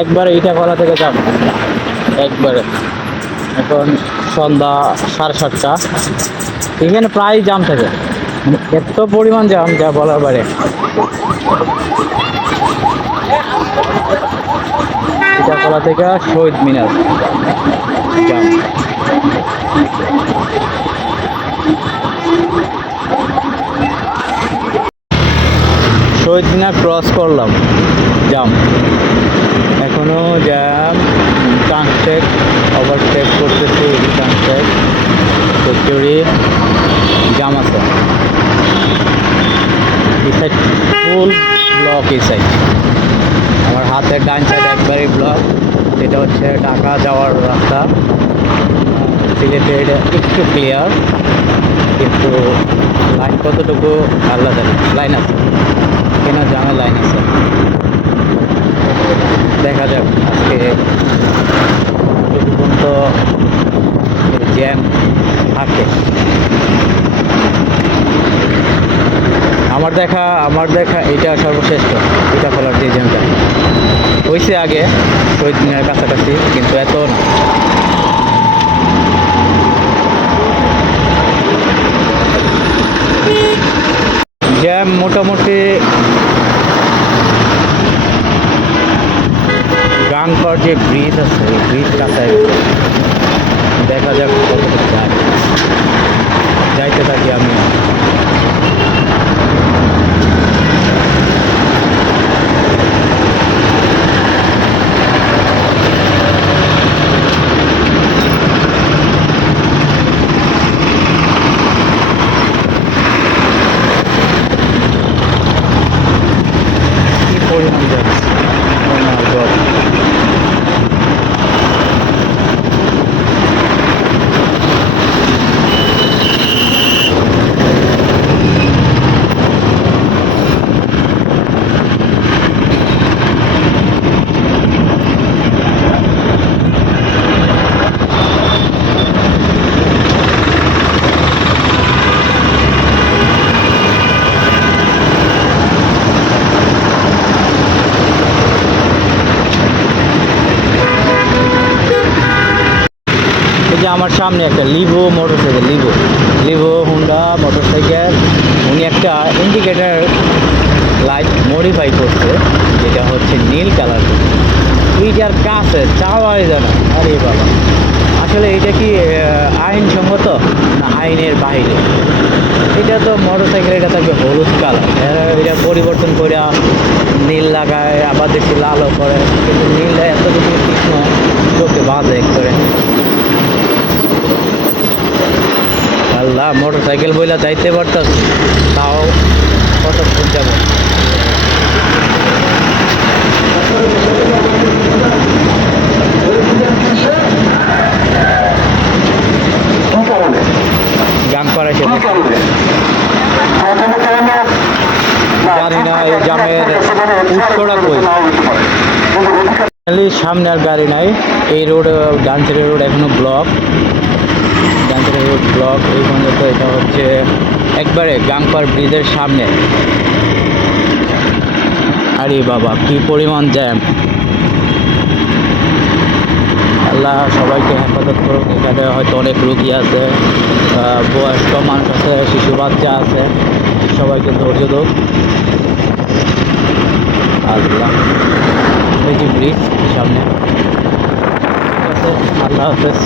একবারে ইটাখলা থেকে যাব একবারে। এখন সন্ধ্যা 7:30। এখানে প্রায় জাম থাকে, মানে এত পরিমাণ জাম যা বলার বাইরে। ইটাখলা থেকে শহীদ মিনার জাম। শহীদ মিনার ক্রস করলাম, জাম এখনো জ্যাম। ট্রান্সটেক ওভারটেক করতেছি, ট্রান্সটেক ফ্যাক্টরি জাম আছে। এই সাইড ফুল ব্লক, এই সাইড আমার হাতের ডান সাইড একবারই ব্লক। এটা হচ্ছে ঢাকা যাওয়ার রাস্তা। সিলেটের একটু ক্লিয়ার, কিন্তু লাইন কতটুকু আল্লাহ জানে। লাইন আছে কেন, জামের লাইন আছে, দেখা যাক আজকে পর্যন্ত জ্যাম থাকে। আমার দেখা এটা সর্বশ্রেষ্ঠ। এটা ফলার যে জ্যামটা হয়েছে আগে শহীদ মিনারের কাছাকাছি, কিন্তু এত না। জ্যাম মোটামুটি গাংপার যে ব্রিজ আছে, ওই ব্রিজ কাছায় গেছে। দেখা যাক কতটুকু যায়, যাইতে থাকি আমি। কি পরিমাণ জ্যাম! Oh my God! এই যে আমার সামনে একটা Livo motorcycle, Livo Honda motorcycle. উনি একটা ইন্ডিকেটার লাইট মডিফাই করছে, যেটা হচ্ছে নীল কালার। এইটার কাছে চাওয়াই জানা, আরে বাবা! আসলে এটা কি আইনসঙ্গত না আইনের বাইরে? এটা তো মোটরসাইকেল, এটা থাকবে হলুদ কালার, এটা পরিবর্তন করে নীল লাগায়, আবার দেখছি লালও করে, কিন্তু নীলটা এত বেশি তীক্ষ্ণ, চোখে বাজে করে। আল্লাহ, মোটরসাইকেল বইলা যাইতে পারতাছি, তাও কতক্ষণ যাব। গাংপাড়া এসে জানি না এই জামের উৎসটা কই। সামনে আর গাড়ি নাই, এই রোড ডান সাইডের রোড এখনো ব্লক, ডান সাইডের রোড ব্লক। এই পর্যন্ত এটা হচ্ছে একবারে গাংপাড় ব্রিজের সামনে। আরে বাবা, কি পরিমাণ জ্যাম! আল্লাহ সবাইকে হেফাজত করুক। এখানে হয়তো অনেক রুগী আছে, বয়স্ক মানুষ আছে, শিশু বাচ্চা আছে, সবাইকে ধৈর্য হোক আল্লাহ। এই যে ব্রিজ সামনে, ঠিক আছে, আল্লাহ হাফেজ।